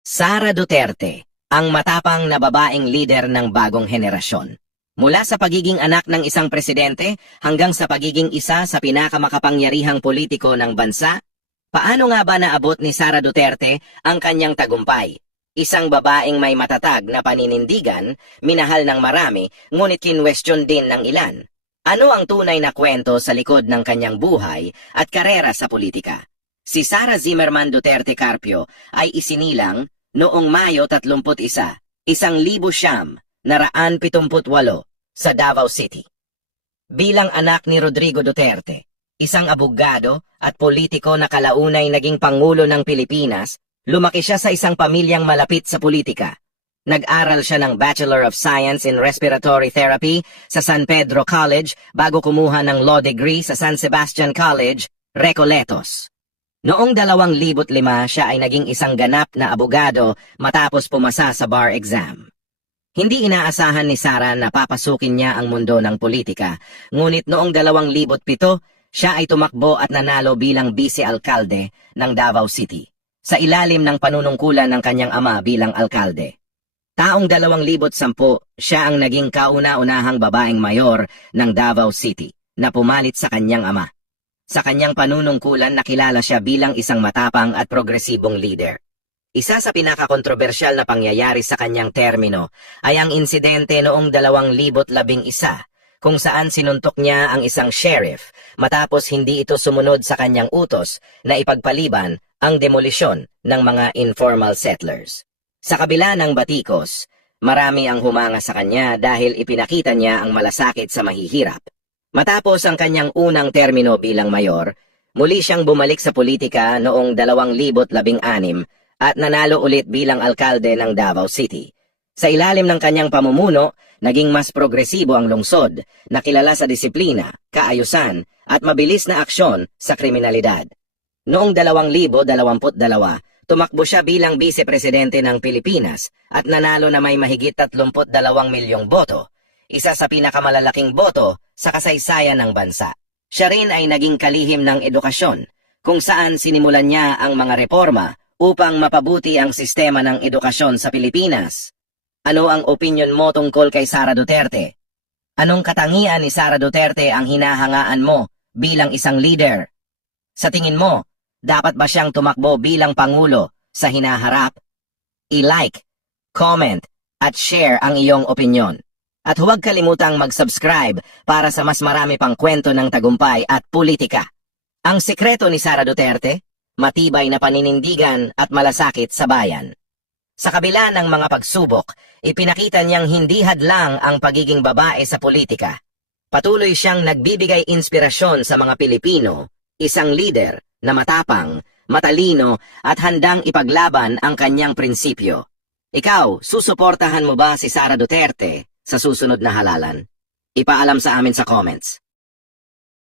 Sara Duterte, ang matapang na babaeng lider ng bagong henerasyon. Mula sa pagiging anak ng isang presidente hanggang sa pagiging isa sa pinakamakapangyarihang politiko ng bansa, paano nga ba naabot ni Sara Duterte ang kanyang tagumpay? Isang babaeng may matatag na paninindigan, minahal ng marami, ngunit kinwestiyon din ng ilan. Ano ang tunay na kwento sa likod ng kanyang buhay at karera sa politika? Si Sara Zimmerman Duterte Carpio ay isinilang noong Mayo 31, 1978 sa Davao City. Bilang anak ni Rodrigo Duterte, isang abogado at politiko na kalaunay naging Pangulo ng Pilipinas, lumaki siya sa isang pamilyang malapit sa politika. Nag-aral siya ng Bachelor of Science in Respiratory Therapy sa San Pedro College bago kumuha ng law degree sa San Sebastian College, Recoletos. Noong 2005 siya ay naging isang ganap na abogado matapos pumasa sa bar exam. Hindi inaasahan ni Sara na papasukin niya ang mundo ng politika, ngunit noong 2007 siya ay tumakbo at nanalo bilang vice-alkalde ng Davao City, sa ilalim ng panunungkulan ng kanyang ama bilang alkalde. Taong 2010 siya ang naging kauna-unahang babaeng mayor ng Davao City na pumalit sa kanyang ama. Sa kanyang panunungkulan nakilala siya bilang isang matapang at progresibong leader. Isa sa pinakakontrobersyal na pangyayari sa kanyang termino ay ang insidente noong 2011 kung saan sinuntok niya ang isang sheriff matapos hindi ito sumunod sa kanyang utos na ipagpaliban ang demolisyon ng mga informal settlers. Sa kabila ng batikos, marami ang humanga sa kanya dahil ipinakita niya ang malasakit sa mahihirap. Matapos ang kanyang unang termino bilang mayor, muli siyang bumalik sa politika noong 2016 at nanalo ulit bilang alkalde ng Davao City. Sa ilalim ng kanyang pamumuno, naging mas progresibo ang lungsod na kilala sa disiplina, kaayusan at mabilis na aksyon sa kriminalidad. Noong 2022, tumakbo siya bilang vice-presidente ng Pilipinas at nanalo na may mahigit 32 milyong boto, isa sa pinakamalalaking boto sa kasaysayan ng bansa. Siya rin ay naging kalihim ng edukasyon, kung saan sinimulan niya ang mga reforma upang mapabuti ang sistema ng edukasyon sa Pilipinas. Ano ang opinyon mo tungkol kay Sara Duterte? Anong katangian ni Sara Duterte ang hinahangaan mo bilang isang leader? Sa tingin mo, dapat ba siyang tumakbo bilang Pangulo sa hinaharap? I-like, comment, at share ang iyong opinyon. At huwag kalimutang mag-subscribe para sa mas marami pang kwento ng tagumpay at politika. Ang sikreto ni Sara Duterte, matibay na paninindigan at malasakit sa bayan. Sa kabila ng mga pagsubok, ipinakita niyang hindi hadlang ang pagiging babae sa politika. Patuloy siyang nagbibigay inspirasyon sa mga Pilipino, isang leader na matapang, matalino at handang ipaglaban ang kanyang prinsipyo. Ikaw, susuportahan mo ba si Sara Duterte sa susunod na halalan? Ipaalam sa amin sa comments.